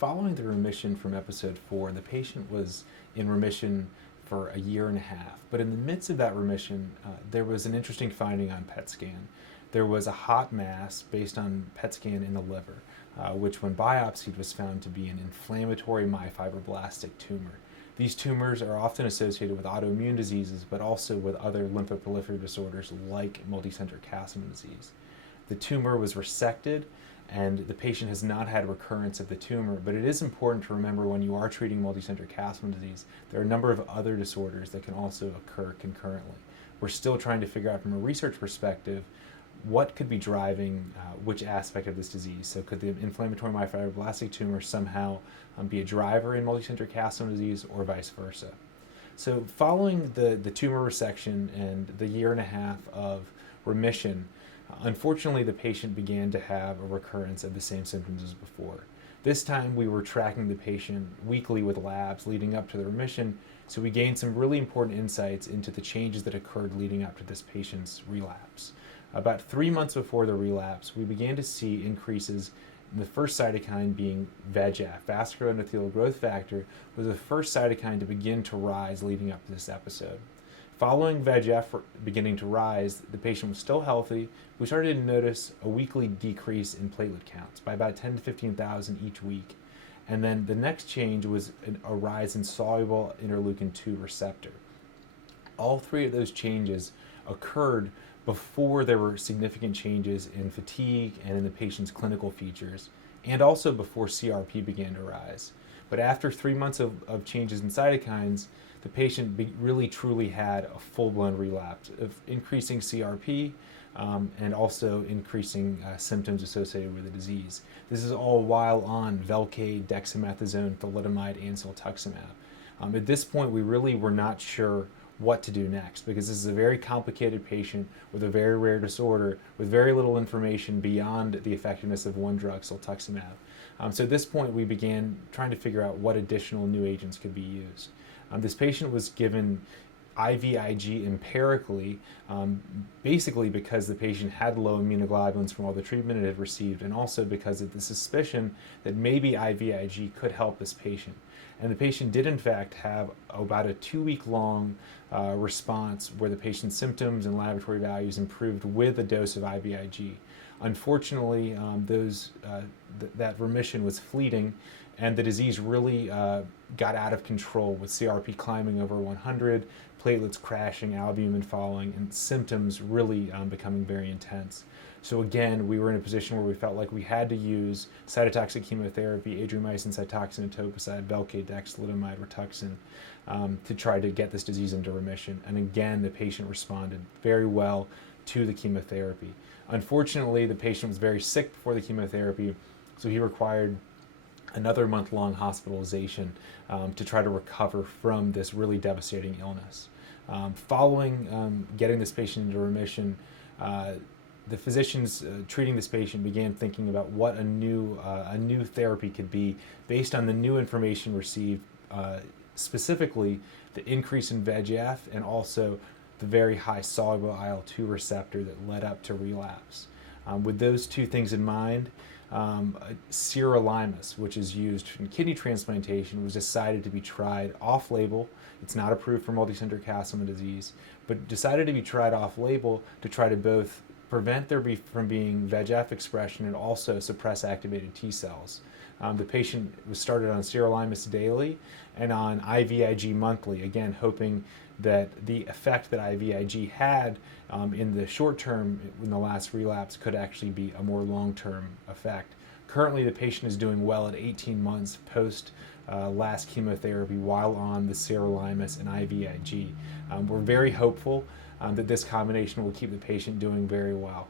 Following the remission from episode 4, the patient was in remission for a year and a half. But in the midst of that remission, there was an interesting finding on PET scan. There was a hot mass based on PET scan in the liver, which when biopsied was found to be an inflammatory myofibroblastic tumor. These tumors are often associated with autoimmune diseases, but also with other lymphoproliferative disorders like multicenter Castleman disease. The tumor was resected, and the patient has not had recurrence of the tumor, but it is important to remember when you are treating multicenter Castleman disease, there are a number of other disorders that can also occur concurrently. We're still trying to figure out from a research perspective what could be driving which aspect of this disease. So could the inflammatory myofibroblastic tumor somehow be a driver in multicenter Castleman disease or vice versa? So following the tumor resection and the year and a half of remission, unfortunately the patient began to have a recurrence of the same symptoms as before. This time we were tracking the patient weekly with labs leading up to the remission, so we gained some really important insights into the changes that occurred leading up to this patient's relapse. About 3 months before the relapse, we began to see increases in the first cytokine being VEGF. Vascular endothelial growth factor was the first cytokine to begin to rise leading up to this episode. Following VEGF beginning to rise, the patient was still healthy. We started to notice a weekly decrease in platelet counts by about 10 to 15,000 each week. And then the next change was a rise in soluble interleukin-2 receptor. All three of those changes occurred before there were significant changes in fatigue and in the patient's clinical features, and also before CRP began to rise. But after 3 months of changes in cytokines, the patient really truly had a full-blown relapse of increasing CRP and also increasing symptoms associated with the disease. This is all while on Velcade, dexamethasone, thalidomide, and ciltuximab. At this point, we really were not sure what to do next, because this is a very complicated patient with a very rare disorder with very little information beyond the effectiveness of one drug, ciltuximab. So at this point, we began trying to figure out what additional new agents could be used. This patient was given IVIG empirically, basically because the patient had low immunoglobulins from all the treatment it had received, and also because of the suspicion that maybe IVIG could help this patient. And the patient did in fact have about a 2-week-long response where the patient's symptoms and laboratory values improved with a dose of IVIG. Unfortunately, that remission was fleeting, and the disease really got out of control with CRP climbing over 100, platelets crashing, albumin falling, and symptoms really becoming very intense. So again, we were in a position where we felt like we had to use cytotoxic chemotherapy, adriamycin, cytoxin, etoposide, Velcade, dex, thalidomide, Rituxan, to try to get this disease into remission. And again, the patient responded very well to the chemotherapy. Unfortunately, the patient was very sick before the chemotherapy, so he required another month-long hospitalization to try to recover from this really devastating illness. Following getting this patient into remission, the physicians treating this patient began thinking about what a new therapy could be based on the new information received, specifically the increase in VEGF and also the very high soluble IL-2 receptor that led up to relapse. With those two things in mind, sirolimus, which is used in kidney transplantation, was decided to be tried off-label. It's not approved for multicenter Castleman disease, but decided to be tried off-label to try to both prevent there from being VEGF expression and also suppress activated T cells. The patient was started on sirolimus daily and on IVIG monthly, again hoping that the effect that IVIG had in the short term in the last relapse could actually be a more long-term effect. Currently, the patient is doing well at 18 months post last chemotherapy while on the sirolimus and IVIG. We're very hopeful that this combination will keep the patient doing very well.